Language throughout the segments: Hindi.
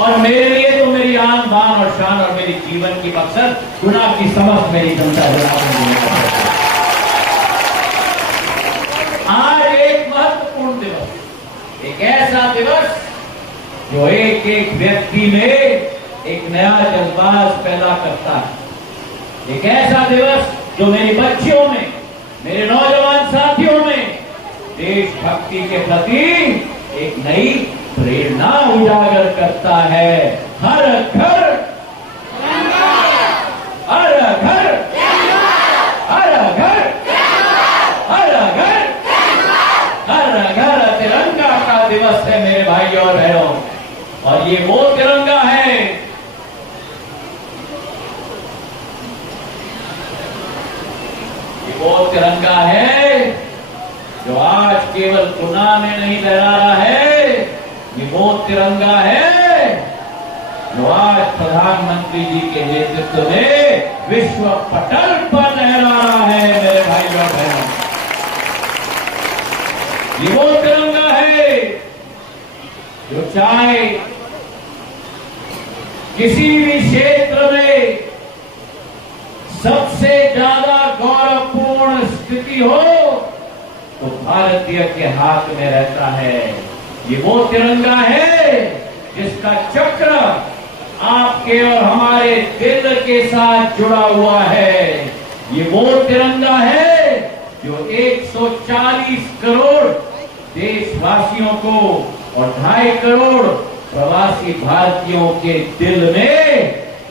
और मेरे लिए तो मेरी आन बान और शान और मेरी जीवन की मकसद चुनाव की समझ मेरी जनता आज एक महत्वपूर्ण दिवस, एक ऐसा दिवस जो एक एक व्यक्ति में एक नया जज्बात पैदा करता है। एक ऐसा दिवस जो मेरी बच्चियों में, मेरे नौजवान साथियों में देशभक्ति के प्रति एक नई प्रेरणा उजागर करता है। हर घर हर घर हर घर हर घर हर घर तिरंगा का दिवस है मेरे भाई और बहनों। और ये वो तिरंगा है वो तिरंगा है जो आज केवल गुना में नहीं लहरा रहा है। ये वो तिरंगा है जो आज प्रधानमंत्री जी के नेतृत्व में विश्व पटल पर लहरा रहा है मेरे भाई और बहनों। ये वो तिरंगा है जो चाहे किसी भी क्षेत्र में सबसे ज्यादा गौरवपूर्ण स्थिति हो तो भारतीय के हाथ में रहता है। ये वो तिरंगा है जिसका चक्र आपके और हमारे दिल के साथ जुड़ा हुआ है। ये वो तिरंगा है जो 140 करोड़ देशवासियों को और 2.5 करोड़ प्रवासी भारतीयों के दिल में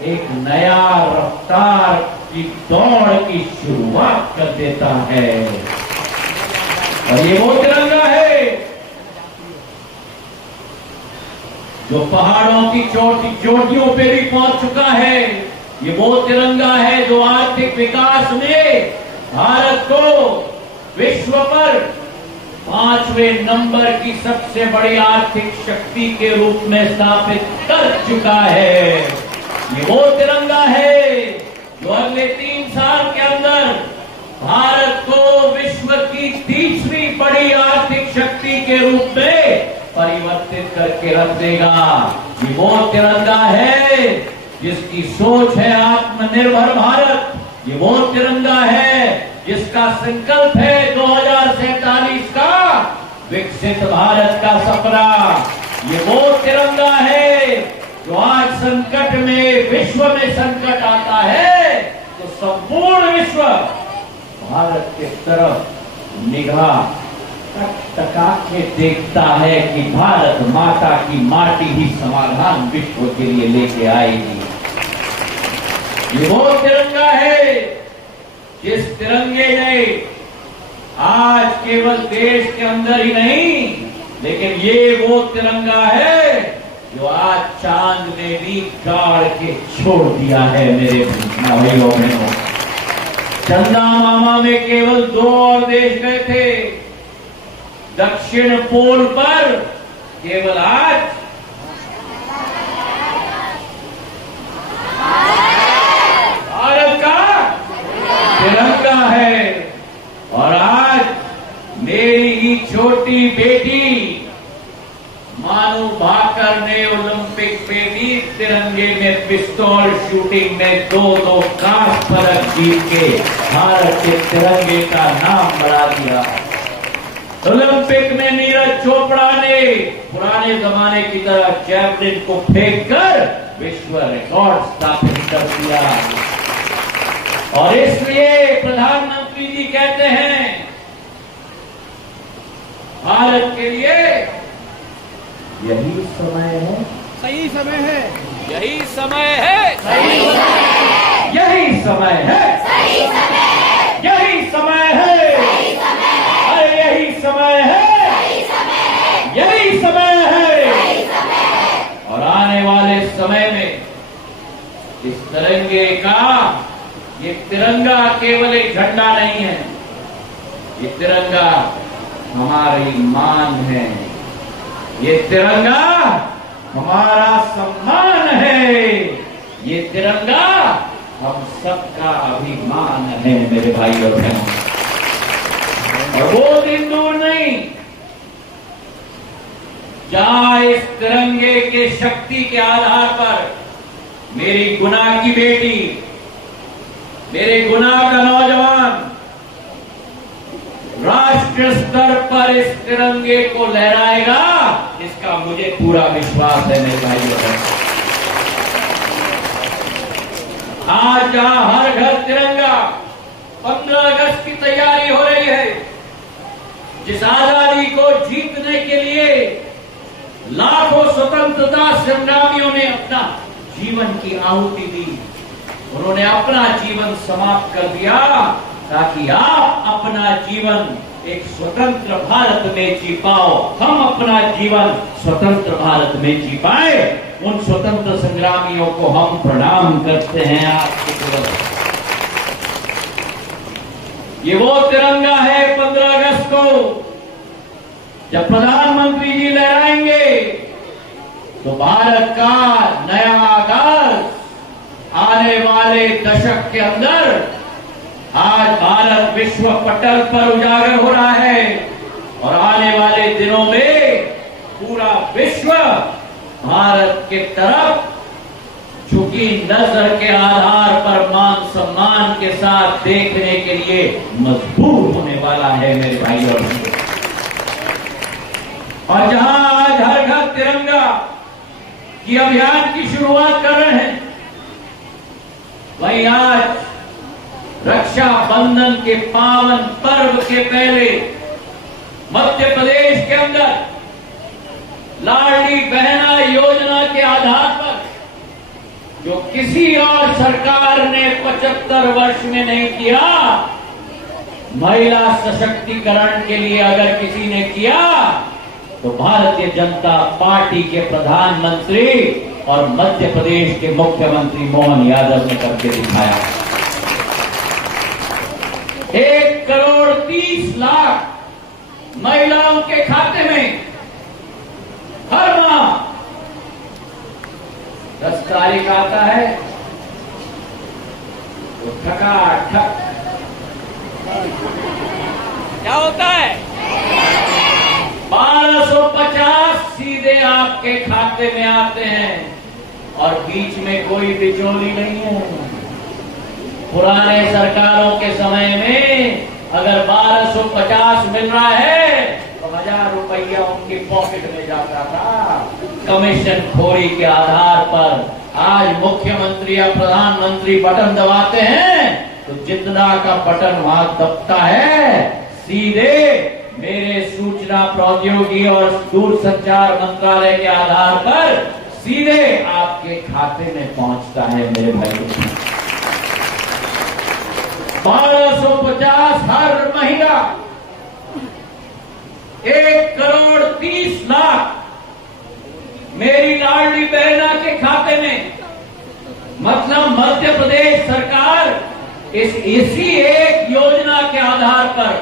एक नया रफ्तार की दौड़ की शुरुआत कर देता है। और ये वो तिरंगा है जो पहाड़ों की चोटियों पे भी पहुंच चुका है। ये वो तिरंगा है जो आर्थिक विकास में भारत को विश्व पर 5वें नंबर की सबसे बड़ी आर्थिक शक्ति के रूप में स्थापित कर चुका है। ये वो तिरंगा है जो अगले 3 साल के अंदर भारत को विश्व की 3वीं बड़ी आर्थिक शक्ति के रूप में परिवर्तित करके रख देगा। ये वो तिरंगा है जिसकी सोच है आत्मनिर्भर भारत। ये वो तिरंगा है जिसका संकल्प है 2047 का विकसित भारत का सपना। ये वो तिरंगा है जो आज संकट में, विश्व में संकट आता है तो संपूर्ण विश्व भारत के तरफ निगाह टका के देखता है कि भारत माता की माटी ही समाधान विश्व के लिए लेके आएगी। ये वो तिरंगा है जिस तिरंगे ने आज केवल देश के अंदर ही नहीं, लेकिन ये वो तिरंगा है जो आज चांद में भी गाड़ के छोड़ दिया है मेरे भाइयों बहनों। चंदा मामा में केवल 2 और देश गए थे दक्षिण पोल पर, केवल आज भारत का तिरंगा है। और आज मेरी ही छोटी बेटी मानू भाकर ने ओलंपिक में भी तिरंगे में पिस्तौल शूटिंग में 2 कांस्य पदक जीत के भारत के तिरंगे का नाम बढ़ा दिया। ओलंपिक में नीरज चोपड़ा ने पुराने जमाने की तरह जैवलिन को फेंककर विश्व रिकॉर्ड स्थापित कर दिया। और इसलिए प्रधानमंत्री जी कहते हैं भारत के लिए यही समय है, सही समय है, यही समय है, सही समय है, यही समय है, सही समय है, यही समय है, सही समय है, अरे यही समय है, सही समय है, यही समय है। सही समय है। और आने वाले समय में इस तिरंगे का, ये तिरंगा केवल एक झंडा नहीं है, ये तिरंगा हमारी मान है, ये तिरंगा हमारा सम्मान है, ये तिरंगा हम सबका अभिमान है मेरे भाई और बहनों। और वो दिन दूर नहीं जहां इस तिरंगे के शक्ति के आधार पर मेरी गुना की बेटी, मेरे गुना का नौजवान राष्ट्र स्तर पर इस तिरंगे को लहराएगा, इसका मुझे पूरा विश्वास है मेरे भाइयों। आज जहां हर घर तिरंगा 15 अगस्त की तैयारी हो रही है, जिस आजादी को जीतने के लिए लाखों स्वतंत्रता संग्रामियों ने अपना जीवन की आहुति दी, उन्होंने अपना जीवन समाप्त कर दिया ताकि आप अपना जीवन एक स्वतंत्र भारत में जी पाओ, हम अपना जीवन स्वतंत्र भारत में जी पाए। उन स्वतंत्र संग्रामियों को हम प्रणाम करते हैं। आपकी तरफ ये वो तिरंगा है 15 अगस्त को जब प्रधानमंत्री जी लहराएंगे तो भारत का नया आगाज, आने वाले दशक के अंदर आज भारत विश्व पटल पर उजागर हो रहा है और आने वाले दिनों में पूरा विश्व भारत के तरफ झुकी नजर के आधार पर मान सम्मान के साथ देखने के लिए मजबूर होने वाला है मेरे भाई और बहनों। और जहां आज हर घर तिरंगा की अभियान की शुरुआत कर रहे हैं, वहीं आज रक्षा बंधन के पावन पर्व के पहले मध्य प्रदेश के अंदर लाडली बहना योजना के आधार पर, जो किसी और सरकार ने 75 वर्ष में नहीं किया, महिला सशक्तिकरण के लिए अगर किसी ने किया तो भारतीय जनता पार्टी के प्रधानमंत्री और मध्य प्रदेश के मुख्यमंत्री मोहन यादव ने करके दिखाया। 1,30,00,000 महिलाओं के खाते में हर माह 10 तारीख आता है तो ठकाठक क्या होता है 1250 सीधे आपके खाते में आते हैं और बीच में कोई बिचौली नहीं है। पुराने सरकारों के समय में अगर 1250 मिल रहा है तो 1000 रुपया उनकी पॉकेट में जाता था कमीशन खोरी के आधार पर। आज मुख्यमंत्री या प्रधानमंत्री बटन दबाते हैं तो जितना का बटन वहां दबता है सीधे मेरे सूचना प्रौद्योगिकी और दूरसंचार मंत्रालय के आधार पर सीधे आपके खाते में पहुंचता है मेरे भाइयों। 1250 हर महीना 1,30,00,000 मेरी लाडली बहना के खाते में, मतलब मध्य प्रदेश सरकार इसी एक योजना के आधार पर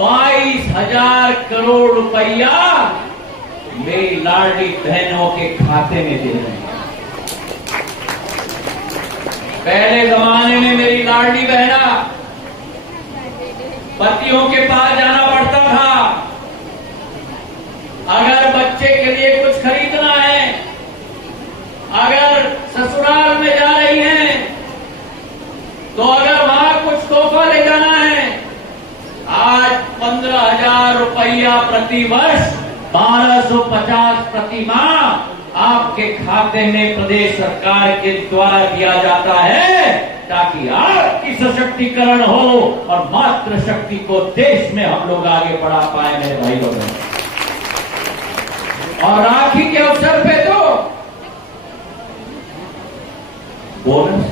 22,000 करोड़ रुपया मेरी लाडली बहनों के खाते में दे रहे हैं। पहले जमाने में मेरी लाडली बहना पतियों के पास जाना पड़ता था, अगर बच्चे के लिए कुछ खरीदना है, अगर ससुराल में जा रही हैं तो अगर वहां कुछ तोहफा ले जाना है, आज 15,000 रुपया प्रति वर्ष 1250 प्रति माह आपके खाते में प्रदेश सरकार के द्वारा दिया जाता है ताकि आपकी सशक्तिकरण हो और मातृ शक्ति को देश में हम लोग आगे बढ़ा पाए मेरे भाइयों बहनों। और राखी के अवसर पे तो बोनस,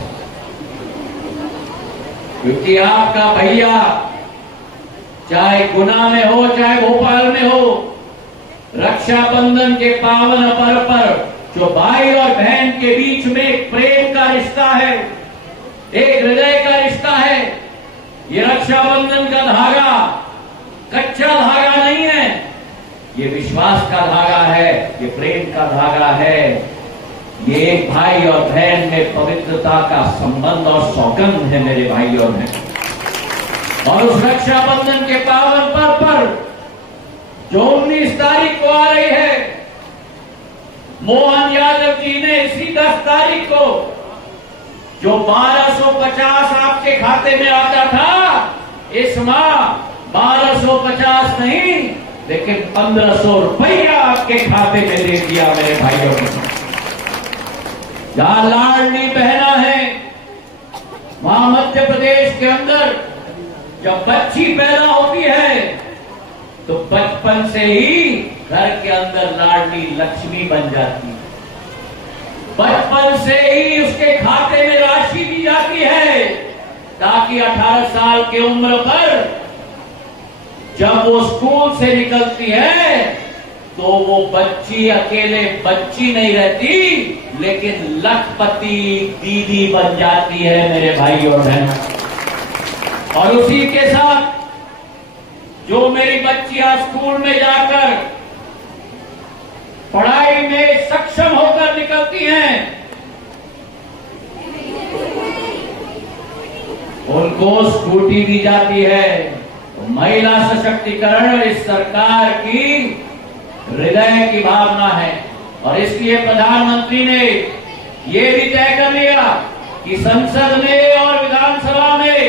क्योंकि आपका भैया चाहे गुना में हो चाहे भोपाल में हो, रक्षाबंधन के पावन पर्व पर जो भाई और बहन के बीच में एक प्रेम का रिश्ता है, एक हृदय का रिश्ता है, ये रक्षाबंधन का धागा कच्चा धागा नहीं है, ये विश्वास का धागा है, ये प्रेम का धागा है, ये एक भाई और बहन में पवित्रता का संबंध और सौगंध है मेरे भाई और बहन। और उस रक्षाबंधन के पावन पर्व पर जो 19 तारीख को आ रही है, मोहन यादव जी ने इसी 10 तारीख को जो 1250 आपके खाते में आता था, इस माह 1250 नहीं लेकिन 1500 रुपया आपके खाते में दे दिया मेरे भाइयों ने। जहां लाडली बहना है, वहां मध्य प्रदेश के अंदर जब बच्ची पैदा होती है तो बचपन से ही घर के अंदर लाडली लक्ष्मी बन जाती है। बचपन से ही उसके खाते में राशि दी जाती है ताकि 18 साल की उम्र पर जब वो स्कूल से निकलती है तो वो बच्ची अकेले बच्ची नहीं रहती लेकिन लखपति दीदी बन जाती है मेरे भाई और बहनों। और उसी के साथ जो मेरी बच्चियां स्कूल में जाकर पढ़ाई में सक्षम होकर निकलती हैं, उनको स्कूटी दी जाती है। तो महिला सशक्तिकरण इस सरकार की हृदय की भावना है और इसलिए प्रधानमंत्री ने ये भी तय कर लिया कि संसद में और विधानसभा में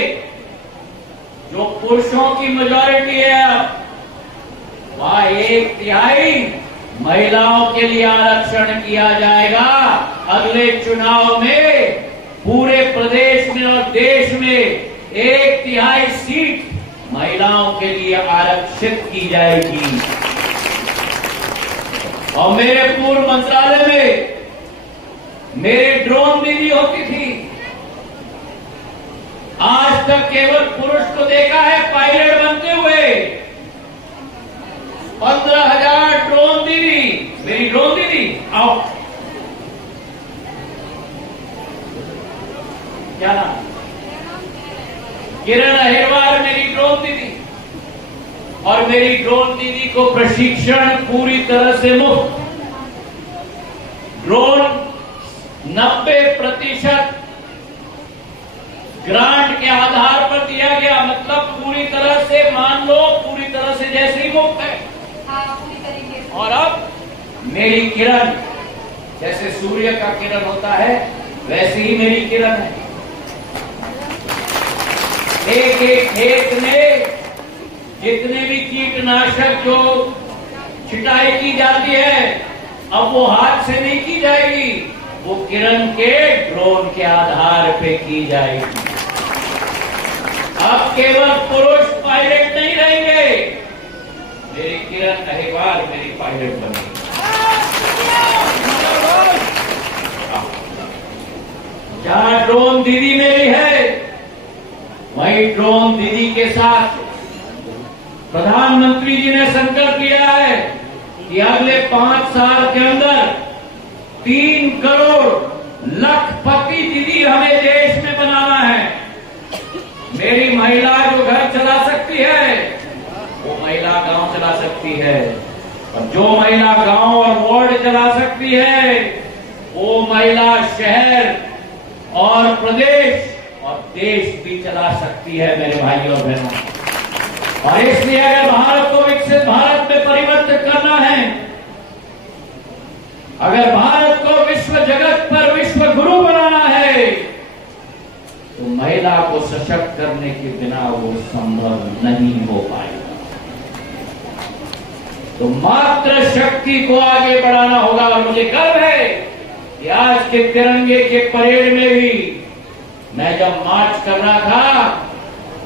जो पुरुषों की मेजॉरिटी है वह 1/3 महिलाओं के लिए आरक्षण किया जाएगा। अगले चुनाव में पूरे प्रदेश में और देश में 1/3 सीट महिलाओं के लिए आरक्षित की जाएगी। और मेरे पूर्व मंत्रालय में मेरे ड्रोन दीदी होती थी। आज तक केवल पुरुष को देखा है पायलट बनते हुए। 15,000 ड्रोन दीदी, मेरी ड्रोन दीदी आओ, क्या नाम? किरण अहिरवार मेरी ड्रोन दीदी। और मेरी ड्रोन दीदी को प्रशिक्षण पूरी तरह से मुफ्त। ड्रोन 90% ग्रांट के आधार पर दिया गया, मतलब पूरी तरह से मान लो पूरी तरह से जैसे ही मुफ्त है। पूरी तरीके से। और अब मेरी किरण जैसे सूर्य का किरण होता है वैसे ही मेरी किरण है। एक एक खेत में जितने भी कीटनाशक जो छिटाई की जाती है अब वो हाथ से नहीं की जाएगी, वो किरण के ड्रोन के आधार पे की जाएगी। अब केवल पुरुष पायलट नहीं रहेंगे, मेरी किरण अहिरवार मेरी पायलट बनेगी। जहां ड्रोन दीदी मेरी है वही ड्रोन दीदी के साथ प्रधानमंत्री जी ने संकल्प लिया है कि अगले 5 साल के अंदर 3 करोड़ लखपति दीदी हमें देश में बनाना है। मेरी महिला जो घर चला सकती है वो महिला गांव चला सकती है, और जो महिला गांव और वार्ड चला सकती है वो महिला शहर और प्रदेश और देश भी चला सकती है मेरे भाइयों और बहनों। और इसलिए अगर भारत को विकसित भारत में परिवर्तित करना है, अगर भारत को विश्व जगत पर विश्व गुरु बनाना है तो महिला को सशक्त करने के बिना वो संभव नहीं हो पाएगा। तो मात्र शक्ति को आगे बढ़ाना होगा। और मुझे गर्व है कि आज के तिरंगे के परेड में भी मैं जब मार्च कर रहा था,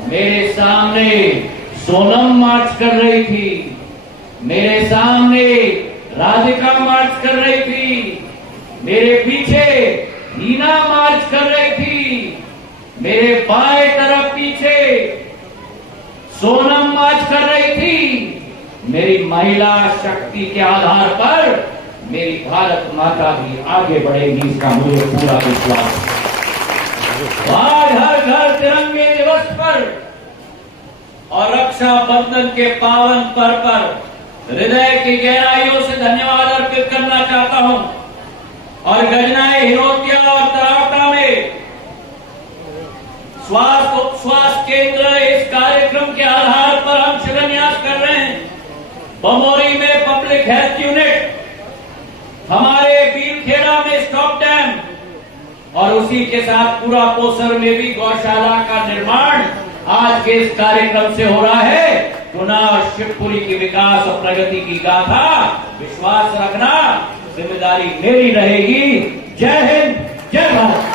मेरे सामने सोनम मार्च कर रही थी, मेरे सामने राधिका मार्च कर रही थी, मेरे पीछे हीना मार्च कर रही थी, मेरे बाएं तरफ पीछे सोनम मार्च कर रही थी। मेरी महिला शक्ति के आधार पर मेरी भारत माता भी आगे बढ़ेगी, इसका मुझे पूरा विश्वास है। आज हर घर तिरंगे दिवस पर और रक्षा बंधन के पावन पर्व पर हृदय की गहराइयों से धन्यवाद अर्पित करना चाहता हूं। और गजनाए हिरोतिया और तरावटा में स्वास्थ्य उपस्वास्थ्य केंद्र इस कार्यक्रम के आधार पर हम शिलान्यास कर रहे हैं। बमोरी में पब्लिक हेल्थ यूनिट, हमारे और उसी के साथ पूरा पोसर में भी गौशाला का निर्माण आज के इस कार्यक्रम से हो रहा है। गुना और शिवपुरी की विकास और प्रगति की गाथा, विश्वास रखना, जिम्मेदारी मेरी रहेगी। जय हिंद, जय भारत।